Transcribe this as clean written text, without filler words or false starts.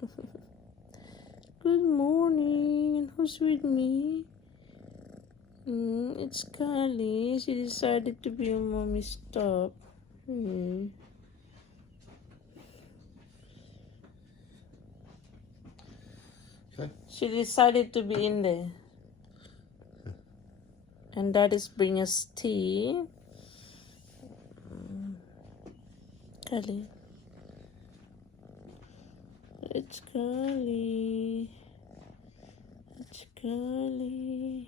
Good morning. Who's with me? It's Kali. She decided to be a mommy's top. Okay. She decided to be in there. And daddy's bring us tea. Kali. It's Kali. It's Kali.